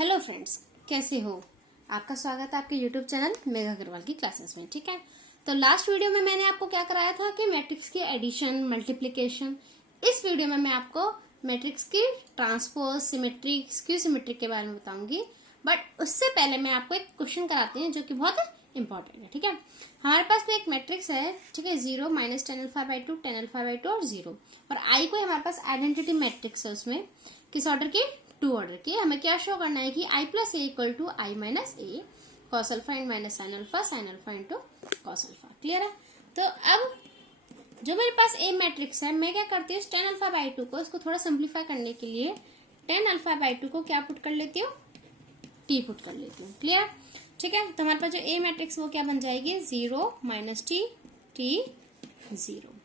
Hello friends, कैसे हो। आपका स्वागत है आपके यूट्यूब चैनल मेघा अग्रवाल की क्लासेस में। ठीक है, तो लास्ट वीडियो में मैंने आपको क्या कराया था कि मैट्रिक्स की एडिशन, मल्टीप्लिकेशन। इस वीडियो में मैं आपको मैट्रिक्स की ट्रांसपोज, सिमेट्री, स्क्यू सिमेट्री के बारे में बताऊंगी। बट उससे पहले मैं आपको एक क्वेश्चन कराती हूँ जो कि बहुत इंपॉर्टेंट है। ठीक है, हमारे पास कोई एक मैट्रिक्स है, ठीक है, 0 minus tan alpha by two, tan alpha by two और 0, और आई कोई हमारे पास आइडेंटिटी मैट्रिक्स है। उसमें किस ऑर्डर की? 2 ऑर्डर की। हमें क्या शो करना है कि I plus A equal to I minus A cos alpha and minus sine alpha into cos alpha. Clear है? तो अब जो मेरे पास ए मैट्रिक्स है, मैं क्या करती हूँ, टेन अल्फा बाई टू को, इसको थोड़ा सिंप्लीफाई करने के लिए टेन अल्फा बाई टू को क्या पुट कर लेती हूँ, टी पुट कर लेती हूँ। क्लियर? ठीक है, तो हमारे पास जो ए मैट्रिक्स वो क्या बन जाएगी, 0 माइनस टी, टी 0।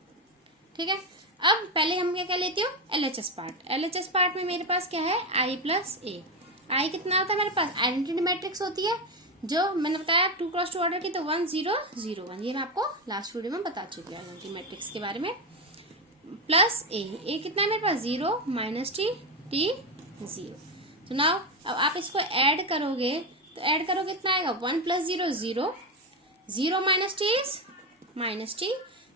ठीक है, अब पहले हम क्या लेती हूँ, एलएचएस पार्ट। एलएचएस पार्ट में मेरे पास क्या है, आई प्लस ए। आई कितना होता है मेरे पास, आइडेंटिटी मैट्रिक्स होती है जो मैंने बताया 2 क्रॉस 2 ऑर्डर की, तो 1 0 0 1। ये मैं आपको लास्ट वीडियो में बता चुकी हूँ आइडेंटिटी मैट्रिक्स के बारे में। प्लस ए कितना है मेरे पास, 0 माइनस टी, टी 0। तो नाउ अब आप इसको ऐड करोगे तो ऐड करोगे कितना आएगा, 1 plus 0 0, 0 minus T is minus T,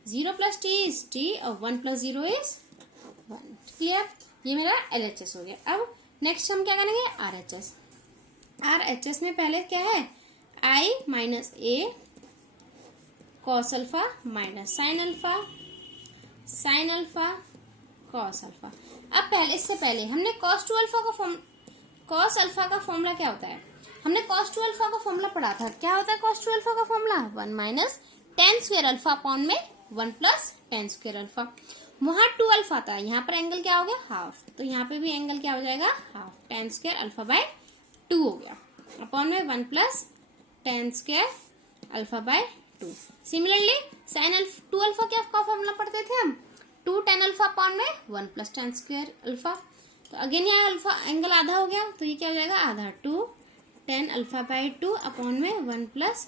0 plus T is T, और 1 प्लस 0 इज 1। क्लियर? ये मेरा एलएचएस हो गया। अब नेक्स्ट हम क्या करेंगे, आरएचएस। आरएचएस में पहले क्या है, I minus A cos alpha minus sine alpha cos alpha. अब पहले, इससे पहले हमने कॉस अल्फा का फॉर्मूला क्या होता है, हमने कॉस टू अल्फा का फॉर्मूला पढ़ा था। क्या होता है कॉस टू अल्फा का formula, 1 minus ten square alpha upon में 1 प्लस टेन स्क्वायर अल्फा। वहां 2 अल्फा था, यहाँ पर एंगल क्या हो गया, हाफ, तो यहाँ पे भी एंगल क्या हो जाएगा, half, ten square alpha by 2 हो गया, अपॉन में 1 plus ten square alpha by 2। Similarly sign 2 alpha क्या फॉर्मूला पढ़ते थे हम, 2 टेन अल्फा अपॉन में 1 प्लस टेन स्क्वायर अल्फा। तो अगेन यहाँ अल्फा एंगल आधा हो गया, तो ये क्या हो जाएगा, आधा, 2 टेन अल्फा बाय 2 अपॉन में 1 plus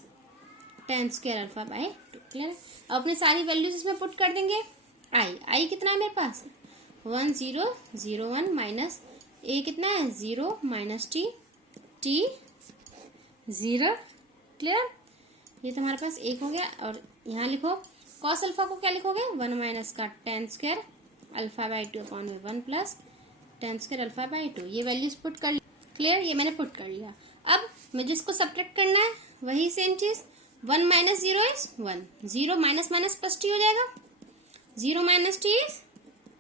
ten square alpha by 2। Clear? अब अपनी सारी वैल्यूज इसमें पुट कर देंगे। आई कितना है मेरे पास, 1 0 0 1 माइनस ए कितना है, 0 माइनस टी, टी 0। क्लियर? ये तुम्हारे पास एक हो गया। और यहाँ लिखो कॉस अल्फा को क्या लिखोगे, 1 माइनस का ten square alpha by 2 upon में 1 plus ten square alpha by 2। ये वैल्यूज पुट कर। क्लियर? ये मैंने पुट कर लिया। अब मुझे इसको सब्ट्रैक्ट करना है, वही सेम चीज, 1 minus 0 is 1, 0 minus minus plus T हो जाएगा, 0 minus T is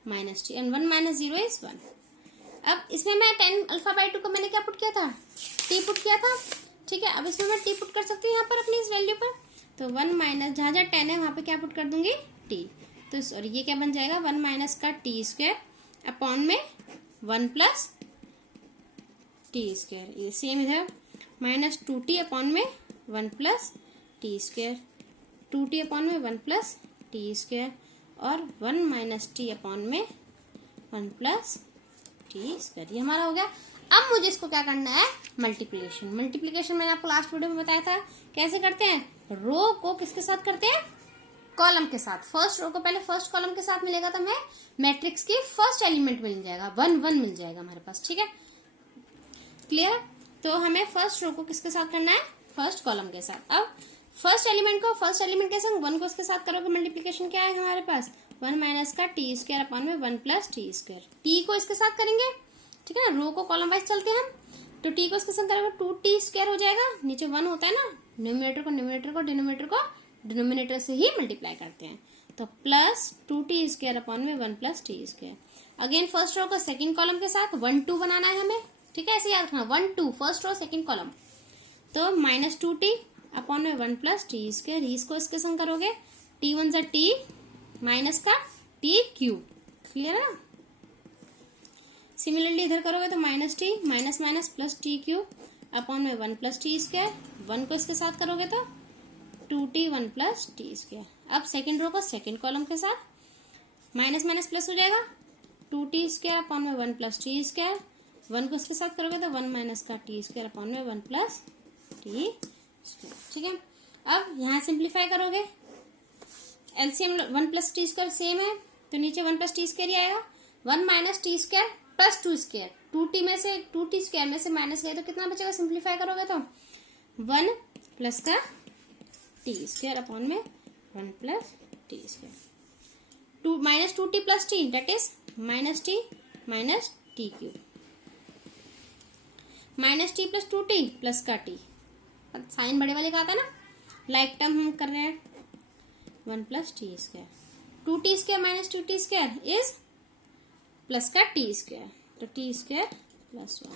minus T, and 1 minus 0 is 1। अब इसमें मैं 10 अल्फा बाई 2 को मैंने क्या पुट किया था, टी पुट किया था। ठीक है, अब इसमें मैं टी पुट कर सकती हूँ यहाँ पर अपनी इस वैल्यू पर, तो 1 माइनस, जहाँ जहाँ 10 है वहाँ पे क्या पुट कर दूंगी, टी। तो सॉरी, ये क्या बन जाएगा, 1 माइनस का टी स्क्वायर अपॉन में 1 प्लस टी स्क्वायर। ये सेम इधर माइनस 2t अपॉन में 1 plus T square, 2t upon में 1 प्लस टी स्क्वायर, और 1 माइनस टी अपॉन में 1 प्लस टी स्क्वायर। ये हमारा हो गया। अब मुझे इसको क्या करना है, मल्टीप्लिकेशन। मल्टीप्लिकेशन मैंने आपको लास्ट वीडियो में बताया था कैसे करते हैं, रो को किसके साथ करते हैं, कॉलम के साथ। फर्स्ट रो को पहले फर्स्ट कॉलम के साथ मिलेगा तो हमें मैट्रिक्स की फर्स्ट एलिमेंट मिल जाएगा, 1 1 मिल जाएगा हमारे पास। ठीक है, क्लियर? तो हमें फर्स्ट रो को किसके साथ करना है, फर्स्ट कॉलम के साथ। अब फर्स्ट एलिमेंट के संग 1 को इसके साथ करोगे, मल्टीप्लिकेशन क्या है हमारे पास, 1 माइनस का टी स्क्वायर अपॉन में 1 प्लस टी स्क्वायर। टी को इसके साथ करेंगे, ठीक है ना, रो को कॉलम वाइज चलते हैं हम, तो टी को इसके साथ करोगे 2t स्क्वायर हो जाएगा, नीचे 1 होता है ना, न्यूमरेटर को डिनोमिनेटर से ही मल्टीप्लाई करते हैं, तो प्लस 2t स्क्वायर अपॉन में 1 plus T square. Again first row को सेकंड कॉलम के साथ 1 2 बनाना है हमें। ठीक है, ऐसे याद रखना, 1 2 फर्स्ट रो सेकंड कॉलम, तो माइनस 2t अपॉन में 1 प्लस टी स्क्वायर। इसको इसके संग करोगे, टी 1 जा टी माइनस का टी क्यूब। क्लियर है? सिमिलरली इधर करोगे तो minus T minus minus plus T cube upon में 1 प्लस टी स्क्वायर। 1 को इसके साथ करोगे तो 2t 1 प्लस टी स्क्वायर। अब सेकेंड रो को सेकेंड कॉलम के साथ माइनस माइनस प्लस हो जाएगा, 2t स्क्वायर अपॉन में 1 प्लस टी स्क्वायर। 1 को इसके साथ करोगे तो 1 माइनस का टी स्क्वायर अपॉन में 1 प्लस टी स्क्वायर। ठीक है, अब यहाँ सिंप्लीफाई करोगे, LCM 1 plus T square same है, तो नीचे 1 प्लस टी स्क्वायर ही आएगा, 1 minus T square plus 2 square, 2t में से 2t स्क्वायर में से माइनस गए तो कितना बचेगा, सिंप्लीफाई करोगे तो 1 प्लस का टी स्क्वायर अपॉन में 1 plus T square, 2 minus 2t plus T that is minus T minus T cube, minus T plus 2t plus का टी, साइन बड़े वाले का आता है ना, लाइक टर्म हम कर रहे हैं, 1 plus T square, 2t square minus 2t square is plus का टी स्क्वायर, तो टी स्क्वायर प्लस 1,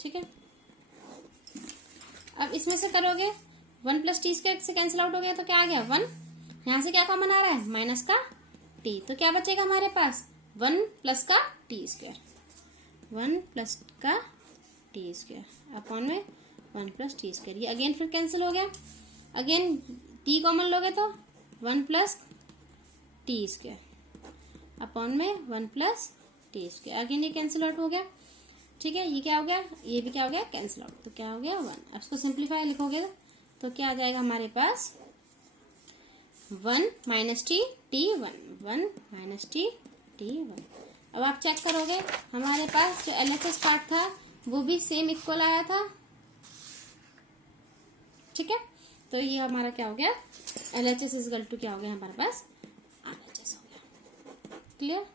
ठीक है। अब इसमें से करोगे 1 प्लस टी स्क्वायर से कैंसिल आउट हो गया तो क्या आ गया 1, यहां से क्या कॉमन आ रहा है माइनस का टी, तो क्या बचेगा हमारे पास 1 प्लस का टी स्क्वायर, 1 प्लस का टी स्क्वायर अपॉन में 1 प्लस टी स्क्वायर, ये अगेन फिर कैंसिल हो गया, अगेन टी कॉमन लोगे तो 1 प्लस टी स्क्वायर अपॉन में 1 प्लस टी स्क्वायर, अगेन ये कैंसिल आउट हो गया, ठीक है। ये क्या हो गया, ये भी क्या हो गया कैंसिल आउट, तो क्या हो गया 1। अब इसको सिंप्लीफाई लिखोगे तो क्या आ जाएगा हमारे पास 1 minus T T 1 minus T T 1। अब आप चेक करोगे हमारे पास जो LHS पार्ट था वो भी सेम इक्वल आया था, ठीक है। तो ये हमारा क्या हो गया LHS इक्वल टू क्या हो गया हमारे पास RHS हो गया, क्लियर।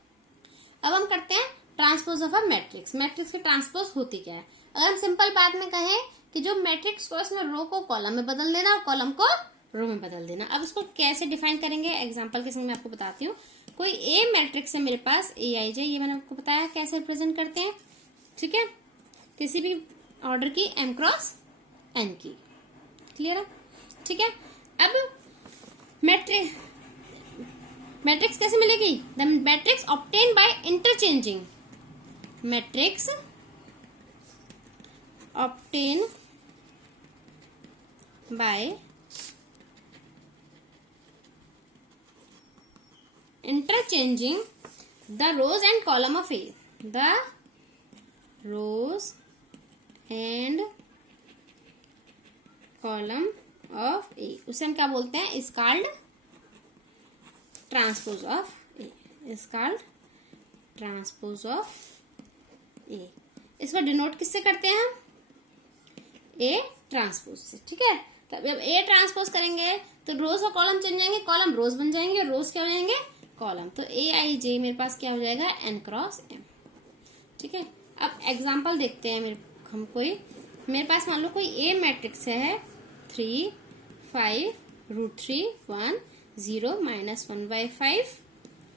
अब हम करते हैं transpose of a matrix, matrix की ट्रांसपोज होती क्या है। अगर हम सिंपल बात में कहें कि जो मैट्रिक्स को उसमें रो को कॉलम में बदल देना और कॉलम को रो में बदल देना। अब इसको कैसे डिफाइन करेंगे एग्जांपल के संग मैं आपको बताती हूँ। कोई ए मैट्रिक्स है मेरे पास AIJ, ये मैंने आपको बताया कैसे रिप्रेजेंट करते हैं, ठीक है, किसी भी ऑर्डर की m क्रॉस n की, क्लियर है, ठीक है। अब मैट्रिक्स कैसे मिलेगी, the matrix obtain by interchanging, matrix obtained by interchanging the rows and column of A, the rows and column of A, उसे हम क्या बोलते हैं, is called transpose of A, is called transpose of A। इसको denote किससे करते हैं हम, ए ट्रांसपोज से, ठीक है। तो जब ए ट्रांसपोज करेंगे तो रोज और कॉलम चेंज जाएंगे, कॉलम रोज बन जाएंगे और रोज क्या हो जाएंगे कॉलम, तो AIJ मेरे पास क्या हो जाएगा n क्रॉस m, ठीक है। अब एग्जांपल देखते हैं मेरे पास मान लो कोई ए मैट्रिक्स है 3 5 √3 1 0 -1/5,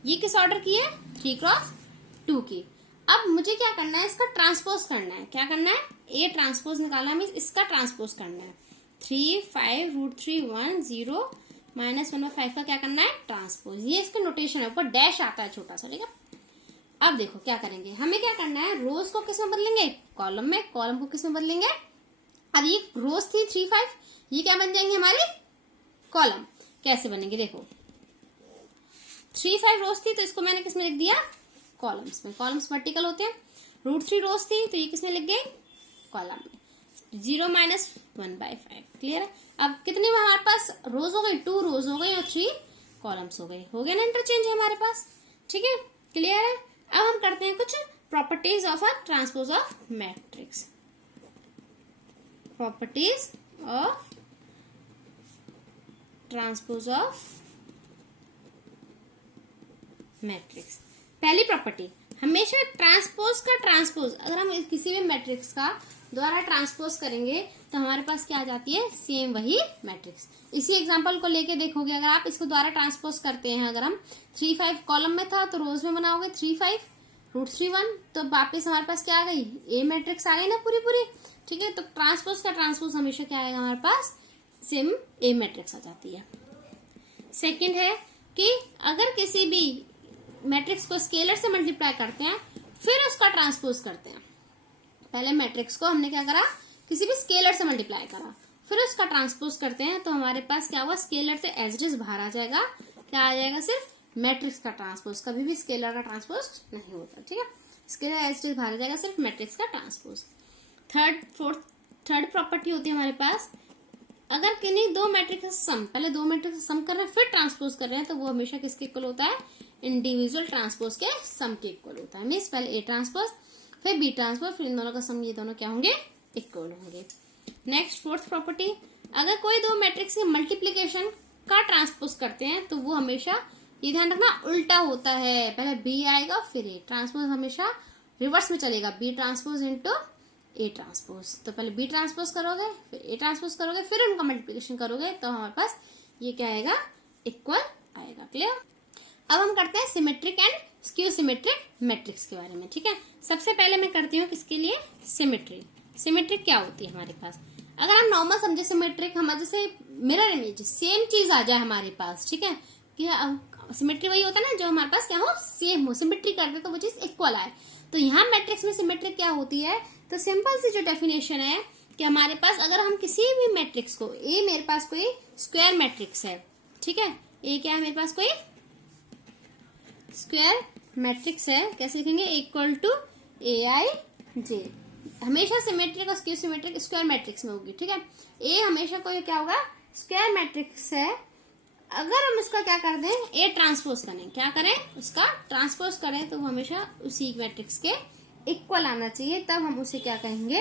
ये किस ऑर्डर की है 3 क्रॉस 2 की। अब मुझे क्या करना है, इसका ट्रांसपोज करना है, क्या करना है ए ट्रांसपोज निकालना है, इसका ट्रांसपोज करना है, 3 5 √3 1 0 -1/5 का क्या करना है ट्रांसपोज, ये इसका नोटेशन है, ऊपर डैश आता है छोटा सा, ठीक है। अब देखो क्या करेंगे, हमें क्या करना है, रोज को किस में बदलेंगे कॉलम में, कॉलम को किस में बदलेंगे, अब ये रोज थी 3 5, ये क्या बन जाएंगे हमारे कॉलम, कैसे बनेंगे देखो 3 5 रोज थी तो इसको मैंने किस में लिख दिया कॉलम्स में, कॉलम्स वर्टिकल होते हैं, √3 रोज थी तो ये किसमें लिख गए कॉलम में, 0 -1/5, क्लियर है। अब कितनी में हमारे पास रोज हो गई, 2 रोज हो गई और 3 कॉलम्स हो गए, हो गया ना इंटरचेंज है हमारे पास, ठीक है, क्लियर है। अब हम करते हैं कुछ properties of a transpose of matrix, properties of transpose of matrix. पहली प्रॉपर्टी, हमेशा ट्रांसपोज का ट्रांसपोज, अगर हम किसी भी मैट्रिक्स का द्वारा ट्रांसपोज करेंगे तो हमारे पास क्या आ जाती है सेम वही मैट्रिक्स। इसी एग्जांपल को लेके देखोगे, अगर आप इसको द्वारा ट्रांसपोज करते हैं, अगर हम 3 5 कॉलम में था तो रोज में बनाओगे 3 5 √3 1, तो वापिस हमारे पास क्या आ गई ए मैट्रिक्स आ गई ना पूरी पूरी, ठीक है। तो ट्रांसपोज का ट्रांसपोज हमेशा क्या आएगा हमारे पास सेम ए मैट्रिक्स आ जाती है। सेकेंड है कि अगर किसी भी मैट्रिक्स को स्केलर से मल्टीप्लाई करते हैं फिर उसका ट्रांसपोज करते हैं, पहले मैट्रिक्स को हमने क्या करा किसी भी स्केलर से मल्टीप्लाई करा फिर उसका ट्रांसपोज करते हैं, तो हमारे पास क्या हुआ स्केलर से एज इट इज बाहर आ जाएगा, क्या आ जाएगा सिर्फ मैट्रिक्स का ट्रांसपोज, कभी भी स्केलर का ट्रांसपोज नहीं होता, ठीक है। स्केलर एज इट इज बाहर आ जाएगा, सिर्फ मैट्रिक्स का ट्रांसपोज। थर्ड प्रॉपर्टी होती है हमारे पास अगर किन्हीं दो मैट्रिक्स का सम, पहले दो मैट्रिक्स का सम कर रहे हैं फिर ट्रांसपोज कर रहे हैं, तो वो हमेशा किसके इक्वल होता है? इंडिविजुअल ट्रांसपोज के सम के इक्वल होता है। मीन्स पहले ए ट्रांसपोज फिर बी ट्रांसपोज, फिर इन दोनों का सम, ये दोनों क्या होंगे? इक्वल होंगे। नेक्स्ट फोर्थ प्रॉपर्टी, अगर कोई दो मैट्रिक्स की मल्टीप्लीकेशन का ट्रांसपोज करते हैं तो वो हमेशा, ये ध्यान रखना, उल्टा होता है। पहले बी आएगा फिर ए, ट्रांसपोज हमेशा रिवर्स में चलेगा, B transpose into A transpose. तो पहले बी ट्रांसपोज करोगे फिर ए ट्रांसपोज करोगे फिर उनका मल्टीप्लिकेशन करोगे, तो हमारे पास ये क्या आएगा? इक्वल आएगा। क्लियर? अब हम करते हैं symmetric and skew symmetric matrix के बारे में। ठीक है, सबसे पहले मैं करती हूँ किसके लिए? सिमेट्री। सिमेट्रिक क्या होती है हमारे पास? अगर हम नॉर्मल समझे सिमेट्रिक, हमारे जैसे मिरर इमेज, सेम चीज आ जाए हमारे पास। ठीक है, कि सिमेट्री वही होता है ना जो हमारे पास क्या हो? सेम हो। सिमेट्री करते तो वो चीज इक्वल आए। तो यहाँ मैट्रिक्स में सिमेट्रिक क्या होती है? तो सिंपल सी जो डेफिनेशन है कि हमारे पास अगर हम किसी भी मैट्रिक्स को, ए मेरे पास कोई स्क्वायर मैट्रिक्स है, ठीक है, ए क्या है मेरे पास? कोई स्क्वायर मैट्रिक्स है। कैसे लिखेंगे? इक्वल टू ए आई जे। हमेशा सिमेट्रिक और स्क्यू सिमेट्रिक स्क्वायर मैट्रिक्स में होगी। ठीक है, ए हमेशा कोई क्या होगा? स्क्वायर मैट्रिक्स है। अगर हम उसका क्या कर दें? ए ट्रांसपोज करें, क्या करें? उसका ट्रांसपोज करें, तो वो हमेशा उसी मैट्रिक्स के इक्वल आना चाहिए, तब हम उसे क्या कहेंगे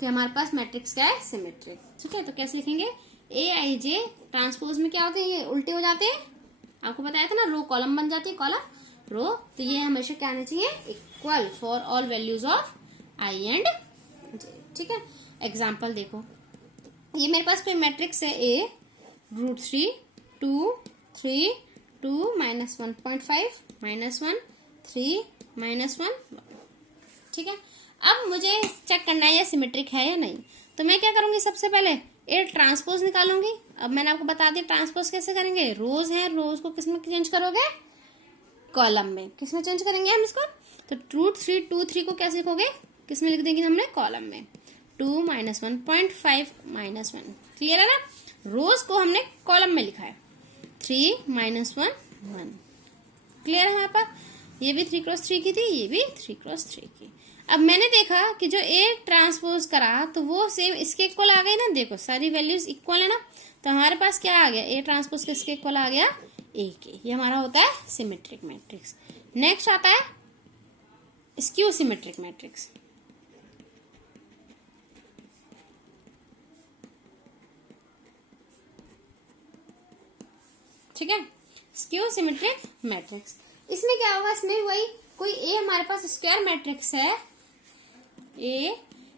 कि हमारे पास मैट्रिक्स क्या है? सिमेट्रिक। ठीक है, तो कैसे लिखेंगे? ए आई जे ट्रांसपोज में क्या होते हैं? ये उल्टे हो जाते हैं, आपको बताया था ना, रो कॉलम बन जाती है, कॉलम रो। तो ये हमेशा क्या आना चाहिए? Equal for all values of I and J. ठीक है, एग्जाम्पल देखो, ये मेरे पास कोई मैट्रिक्स है ए √3 2 3 2 -1.5 -1 3 -1। ठीक है, अब मुझे चेक करना है ये सिमेट्रिक है या नहीं। तो मैं क्या करूंगी? सबसे पहले ए ट्रांसपोज निकालूंगी। अब मैंने आपको बता दिया ट्रांसपोज कैसे करेंगे। रोज है, रोज को किस में चेंज करोगे? कॉलम में। किस में चेंज करेंगे हम इसको? तो √3 2 3 को कैसे लिखोगे? किस में लिख देंगे हमने? कॉलम में। 2 -1.5 -1। क्लियर है ना? रोज को हमने कॉलम में लिखा है। 3 -1 1। क्लियर है हमारे पास? ये भी 3x3 की थी, ये भी 3x3 की। अब मैंने देखा कि जो ए ट्रांसपोज करा तो वो सेम इसके इक्वल आ गई ना। देखो सारी वैल्यूज इक्वल है ना, तो हमारे पास क्या आ गया? ए ट्रांसपोज किसके इक्वल आ गया? ए के। ये हमारा होता है सिमेट्रिक मैट्रिक्स। नेक्स्ट आता है स्क्यू सिमेट्रिक मैट्रिक्स। ठीक है, स्क्यू सिमेट्रिक मैट्रिक्स, इसमें क्या होगा? इसमें वही कोई ए हमारे पास स्क्वायर मैट्रिक्स है, ए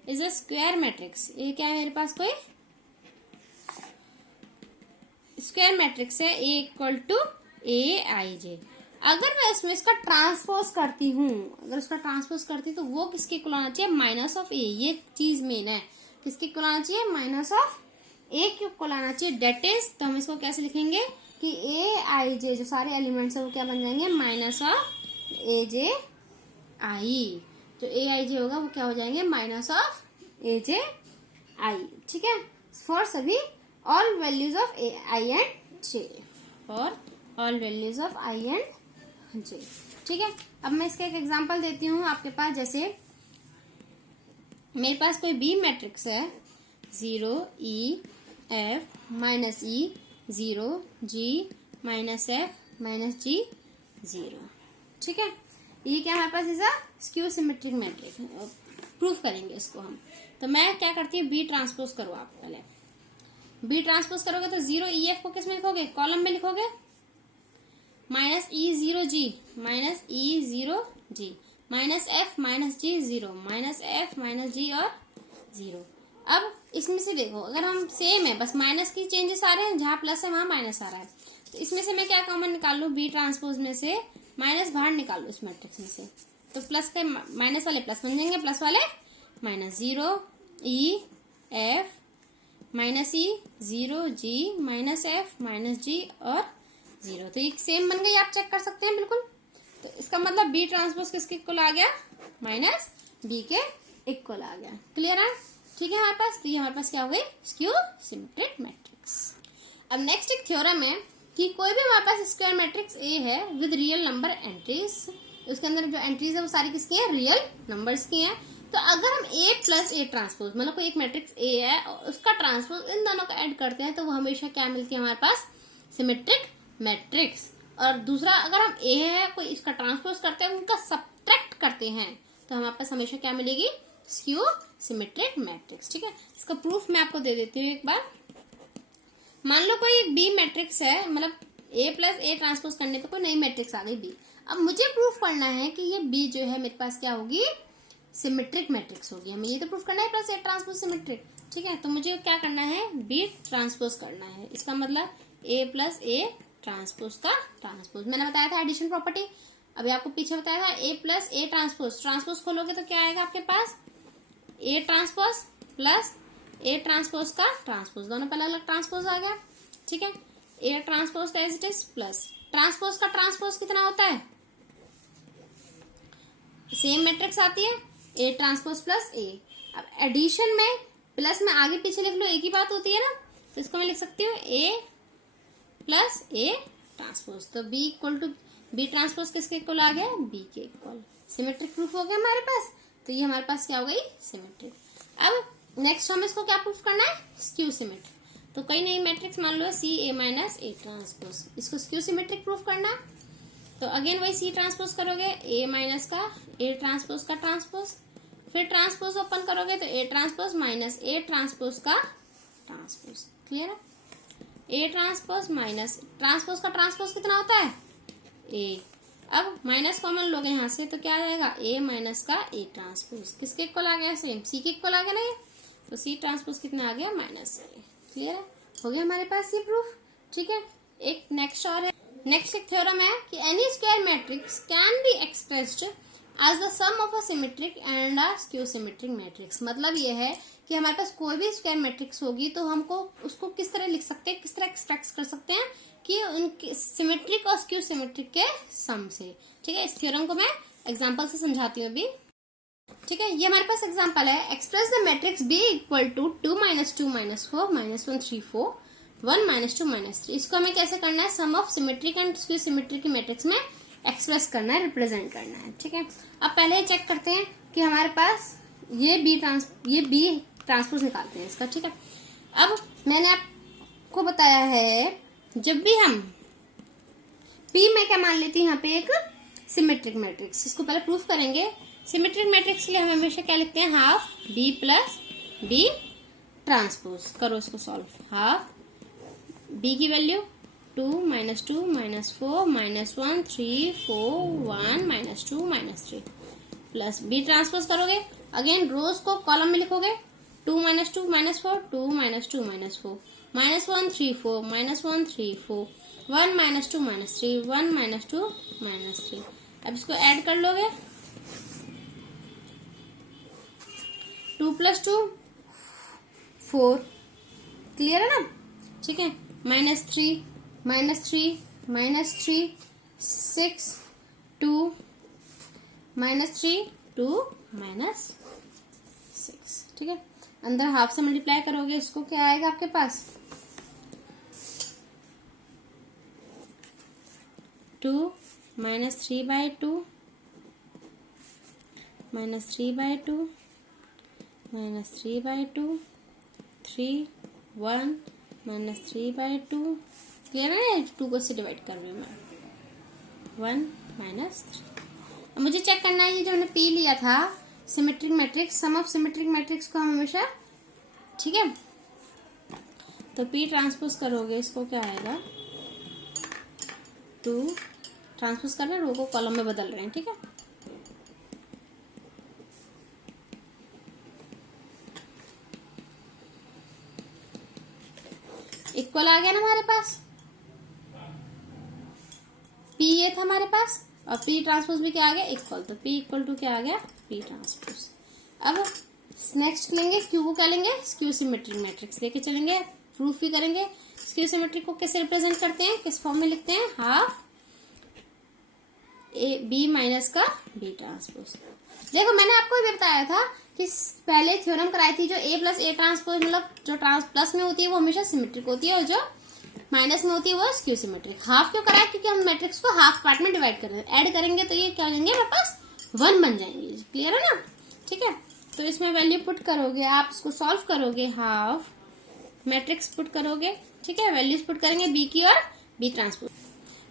इज अ स्क्वायर मैट्रिक्स। ए क्या है मेरे पास? कोई स्क्वायर मैट्रिक्स है, ए इक्वल टू ए आई जे। अगर मैं इसमें इसका ट्रांसपोज करती हूँ, अगर उसका ट्रांसपोज करती हूँ तो वो किसके इक्वल आना चाहिए? माइनस ऑफ ए। ये चीज मेन है, किसके इक्वल आना चाहिए? माइनस ऑफ ए के इक्वल आना चाहिए। डेट इज, तो हम इसको कैसे लिखेंगे कि ए आई जे जो सारे एलिमेंट्स है वो क्या बन जाएंगे? Minus of A J I. जो ए आई जे होगा वो क्या हो जाएंगे? Minus of A J I. ठीक है, फॉर सभी all values of A I and J, for all values of I and J. ठीक है, अब मैं इसका एक एग्जांपल देती हूँ आपके पास। जैसे मेरे पास कोई बी मैट्रिक्स है, 0 E F -E 0 G -F -G 0। ठीक है, ये क्या हमारे पास? Is skew symmetric matrix. Proof करेंगे इसको हम। तो मैं क्या करती हूँ? बी ट्रांसपोज करो आप पहले। बी ट्रांसपोज करोगे तो 0 EF को किस में लिखोगे? कॉलम में लिखोगे। -E0 G -E0 G -F -G 0 -F -G और 0। अब इसमें से देखो, अगर हम सेम है, बस माइनस की चेंजेस आ रहे हैं, जहां प्लस है वहां माइनस आ रहा है, तो इसमें से मैं क्या कॉमन निकाल लूं? बी ट्रांसपोज में से माइनस बाहर निकाल लूं इस मैट्रिक्स में से, तो प्लस के माइनस वाले प्लस बन जाएंगे, प्लस वाले minus. 0 E F -E 0 G -F -G और 0। तो ये सेम बन गई, आप चेक कर सकते हैं बिल्कुल। तो इसका मतलब बी ट्रांसपोज किसके इक्वल आ गया? माइनस बी के इक्वल आ गया। क्लियर है? ठीक है हमारे पास। तो ये हमारे पास क्या हो गई? Skew symmetric matrix. अब नेक्स्ट एक थ्योरम है कि कोई भी हमारे पास स्क्वायर मैट्रिक्स ए है विद रियल नंबर एंट्रीज, उसके अंदर जो एंट्रीज है वो सारी किसकी है? रियल नंबर्स की हैं। तो अगर हम A प्लस ए ट्रांसपोज, मतलब कोई एक मैट्रिक्स A है और उसका ट्रांसपोज इन दोनों का ऐड करते हैं तो वो हमेशा क्या मिलती है हमारे पास, सिमेट्रिक मैट्रिक्स। और दूसरा अगर हम A है कोई इसका ट्रांसपोज करते हैं उनका सब्ट्रैक्ट करते हैं तो हमारे पास हमेशा क्या मिलेगी, स्क्यू सिमेट्रिक मैट्रिक्स। ठीक है, इसका प्रूफ मैं आपको दे देती हूँ एक बार। मान लो कोई एक बी मैट्रिक्स है, मतलब A प्लस ए ट्रांसपोज करने पे कोई नई मैट्रिक्स आ गई बी। अब मुझे प्रूफ करना है कि ये बी जो है मेरे पास क्या होगी, सिमेट्रिक मैट्रिक्स होगी। हमें ये तो प्रूफ करना है प्लस ए ट्रांसपोज सिमेट्रिक। ठीक है, तो मुझे क्या करना है, बी ट्रांसपोज करना है। इसका मतलब ए प्लस ए ट्रांसपोज का ट्रांसपोज। मैंने बताया था एडिशन प्रॉपर्टी, अभी आपको पीछे बताया था A plus A transpose. Transpose खोलोगे तो क्या आएगा आपके पास, A transpose plus A transpose का ट्रांसपोज, दोनों पे अलग अलग ट्रांसपोज आ गया। ठीक है, ए ट्रांसपोज का as it is plus transpose का ट्रांसपोज कितना होता है, सेम मैट्रिक्स आती है ए ट्रांसपोज प्लस ए। अब एडिशन में प्लस में आगे पीछे लिख लो एक ही बात होती है ना, तो इसको मैं लिख सकती हूँ ए प्लस ए ट्रांसपोज। तो B equal to B transpose किसके इक्वल आ गया, बी के इक्वल। सिमेट्रिक प्रूफ हो गया हमारे पास, तो ये हमारे पास क्या हो गई, सिमेट्रिक। अब नेक्स्ट हमें इसको क्या प्रूफ करना है, स्क्यू सिमेट्रिक। तो कोई नई मैट्रिक्स मान लो सी ए माइनस ए ट्रांसपोज, इसको स्क्यू सिमेट्रिक प्रूफ करना। तो अगेन वही सी ट्रांसपोज करोगे ए माइनस का ए ट्रांसपोज का ट्रांसपोज, फिर ट्रांसपोज ओपन करोगे तो A transpose minus A transpose का ट्रांसपोज। क्लियर है, ए ट्रांसपोज माइनस ट्रांसपोज का ट्रांसपोज कितना होता है, ए। अब माइनस कॉमन लोगे यहाँ से तो क्या आ जाएगा, ए माइनस का ए ट्रांसपोज किसके इक्वल आ गया, सेम सी के इक्वल आ गया ना ये, तो सी ट्रांसपोज कितना आ गया, माइनस ए। क्लियर है, हो गया हमारे पास ये प्रूफ। ठीक है, एक नेक्स्ट और है, नेक्स्ट एक थ्योरम है कि any square matrix can be expressed as the sum of a symmetric and a skew symmetric matrix. मतलब ये है कि हमारे पास कोई भी स्क्वायर मैट्रिक्स होगी तो हमको उसको किस तरह लिख सकते हैं, किस तरह एक्सप्रेस कर सकते हैं कि उनके सिमेट्रिक और स्क्यू सिमेट्रिक के सम से। ठीक है, इस थ्योरम को मैं एग्जांपल से समझाती हूँ अभी। ठीक है, ये हमारे पास एग्जांपल है, express the matrix B equal to 2 - 2 - 4 - 1 3 4 1 - 2 - 3। इसको हमें कैसे करना है, sum of symmetric and skew symmetric की मैट्रिक्स में एक्सप्रेस करना है, रिप्रेजेंट करना है। ठीक है, अब पहले चेक करते हैं कि हमारे पास ये बी ट्रांसपोज निकालते हैं इसका। ठीक है, अब मैंने आपको बताया है जब भी हम पी में क्या मान लेती हूँ यहाँ पे एक सिमेट्रिक मैट्रिक्स, इसको पहले प्रूफ करेंगे। सिमेट्रिक मैट्रिक्स के लिए हम हमेशा क्या लिखते हैं, half B plus B transpose. करो इसको सॉल्व, हाफ बी की वैल्यू 2 - 2 - 4 - 1 3 4 1 - 2 - 3 प्लस बी ट्रांसपोज करोगे, अगेन रोज को कॉलम में लिखोगे, 2 - 2 - 4 2 - 2 - 4 -1 3 4 -1 3 4 1 - 2 - 3 1 - 2 - 3। अब इसको ऐड कर लोगे, 2 + 2 4। क्लियर है ना। ठीक है, -3 -3 -3 6 2 -3 2 -6। ठीक है, अंदर हाफ से मल्टीप्लाई करोगे इसको क्या आएगा आपके पास, 2 -3/2 -3/2 -3/2 3 1 -3/2। क्लियर है, 2 को से डिवाइड कर रही हूँ मैं, 1 -3। अब मुझे चेक करना है ये जो हमने पी लिया था symmetric matrix, sum of symmetric matrix को हम हमेशा, ठीक है, तो पी ट्रांसपोज करोगे इसको क्या आएगा, 2 ट्रांसपोज कर रहे हैं, रो को कॉलम में बदल रहे हैं। ठीक है, इक्वल आ गया ना हमारे पास, पी ये था हमारे पास और पी ट्रांसपोज भी क्या आ गया, इक्वल। तो पी इक्वल टू क्या आ गया, पी ट्रांसपोज। अब नेक्स्ट लेंगे क्यू को, क्या लेंगे, स्क्यू सिमेट्रिक मैट्रिक्स लेके चलेंगे, प्रूफ भी करेंगे। स्क्यू सिमेट्रिक को कैसे रिप्रेजेंट करते हैं, किस फॉर्म में लिखते हैं, हाफ ए बी माइनस का बी ट्रांसपोज। देखो मैंने आपको ये बताया था कि पहले थ्योरम कराई थी, जो ए प्लस ए ट्रांसपोज मतलब जो प्लस में होती है वो हमेशा सिमेट्रिक होती है और जो माइनस में होती है वो स्क्यू सिमेट्रिक। हाफ क्यों कराया, क्योंकि हम मैट्रिक्स को हाफ पार्ट में डिवाइड कर रहे हैं, ऐड करेंगे तो ये क्या हो जाएंगे हमारे पास 1 बन जाएंगे। क्लियर है ना। ठीक है, तो इसमें वैल्यू पुट करोगे, आप इसको सॉल्व करोगे, हाफ मैट्रिक्स पुट करोगे, ठीक है, वैल्यूज पुट करेंगे बी की और बी ट्रांसपोज,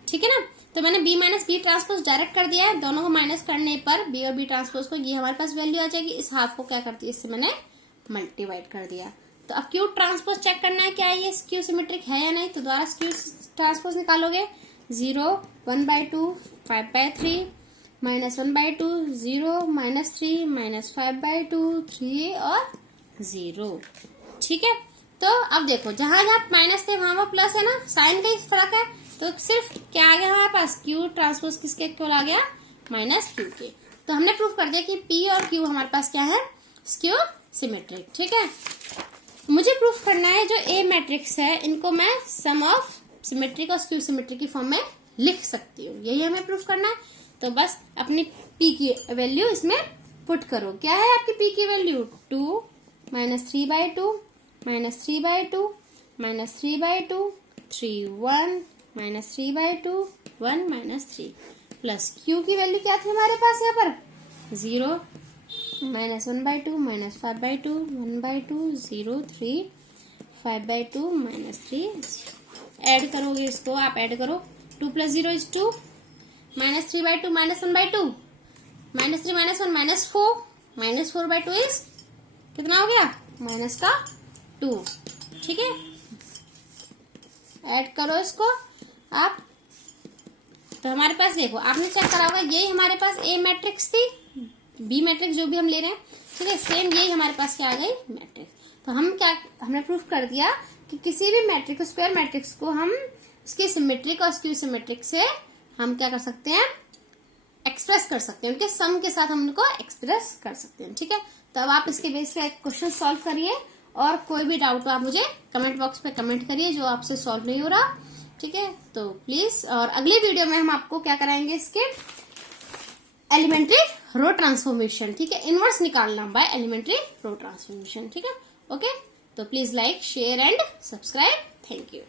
ठीक है ना। तो मैंने B minus B transpose direct कर दिया है, दोनों को माइनस करने पर बी और बी ट्रांसपोज को, ये हमारे पास वैल्यू आ जाएगी। इस हाफ को क्या करती है, इससे मैंने मल्टीवाइड कर दिया। तो अब क्यू ट्रांसपोज चेक करना है क्या ये क्यू सिमेट्रिक है या नहीं, तो दोबारा क्यू ट्रांसपोज निकालोगे, 0 1/2 5/3 -1/2 0 -3 -5/2 3 और 0, ठीक है। तो अब देखो जहां जहां माइनस थे वहां प्लस है ना, साइन का ही फर्क है, तो सिर्फ क्या आ गया हमारे पास, क्यू ट्रांसपोज किसके इक्वल आ गया, माइनस क्यू के। तो हमने प्रूव कर दिया कि पी और क्यू हमारे पास क्या है, स्क्यू सिमेट्रिक, ठीक है। मुझे प्रूफ करना है जो ए मैट्रिक्स है इनको मैं सम ऑफ सिमेट्रिक और स्क्यू सिमेट्रिक की फॉर्म में लिख सकती हूँ, यही हमें प्रूफ करना है। तो बस अपनी पी की वैल्यू इसमें पुट करो, क्या है आपकी पी की वैल्यू, 2 -3/2 -3/2 -3/2 3 1 -3/2 1 -3 प्लस क्यू की वैल्यू क्या थी हमारे पास यहाँ पर, 0 -1/2 -5/2 1/2 0 3 5/2 -3 ऐड करोगे इसको, आप ऐड करो, 2 + 0 = 2 -3/2 -1/2 -3 -1 -4 4/2 इज कितना हो गया, माइनस का 2, ठीक है। ऐड करो इसको आप, तो हमारे पास देखो आपने चेक करा होगा, यही हमारे पास ए मैट्रिक्स थी, बी मैट्रिक्स जो भी हम ले रहे हैं, ठीक है, सेम यही हमारे पास क्या आ गई, मैट्रिक्स। तो हमने प्रूफ कर दिया कि किसी भी मैट्रिक्स, स्क्वायर मैट्रिक्स को हम उसके सिमेट्रिक और स्क्यू सिमेट्रिक से हम क्या कर सकते हैं, एक्सप्रेस कर सकते हैं, उनके सम के साथ हम उनको एक्सप्रेस कर सकते हैं, ठीक है। तो अब आप इसके बेस पे क्वेश्चन सॉल्व करिए, और कोई भी डाउट हो आप मुझे कमेंट बॉक्स पे कमेंट करिए जो आपसे सॉल्व नहीं हो रहा, ठीक है। तो प्लीज, और अगली वीडियो में हम आपको क्या कराएंगे, इसके एलिमेंट्री रो ट्रांसफॉर्मेशन, ठीक है, इनवर्स निकालना बाय एलिमेंट्री रो ट्रांसफॉर्मेशन, ठीक है। ओके, तो please like share and subscribe, thank you.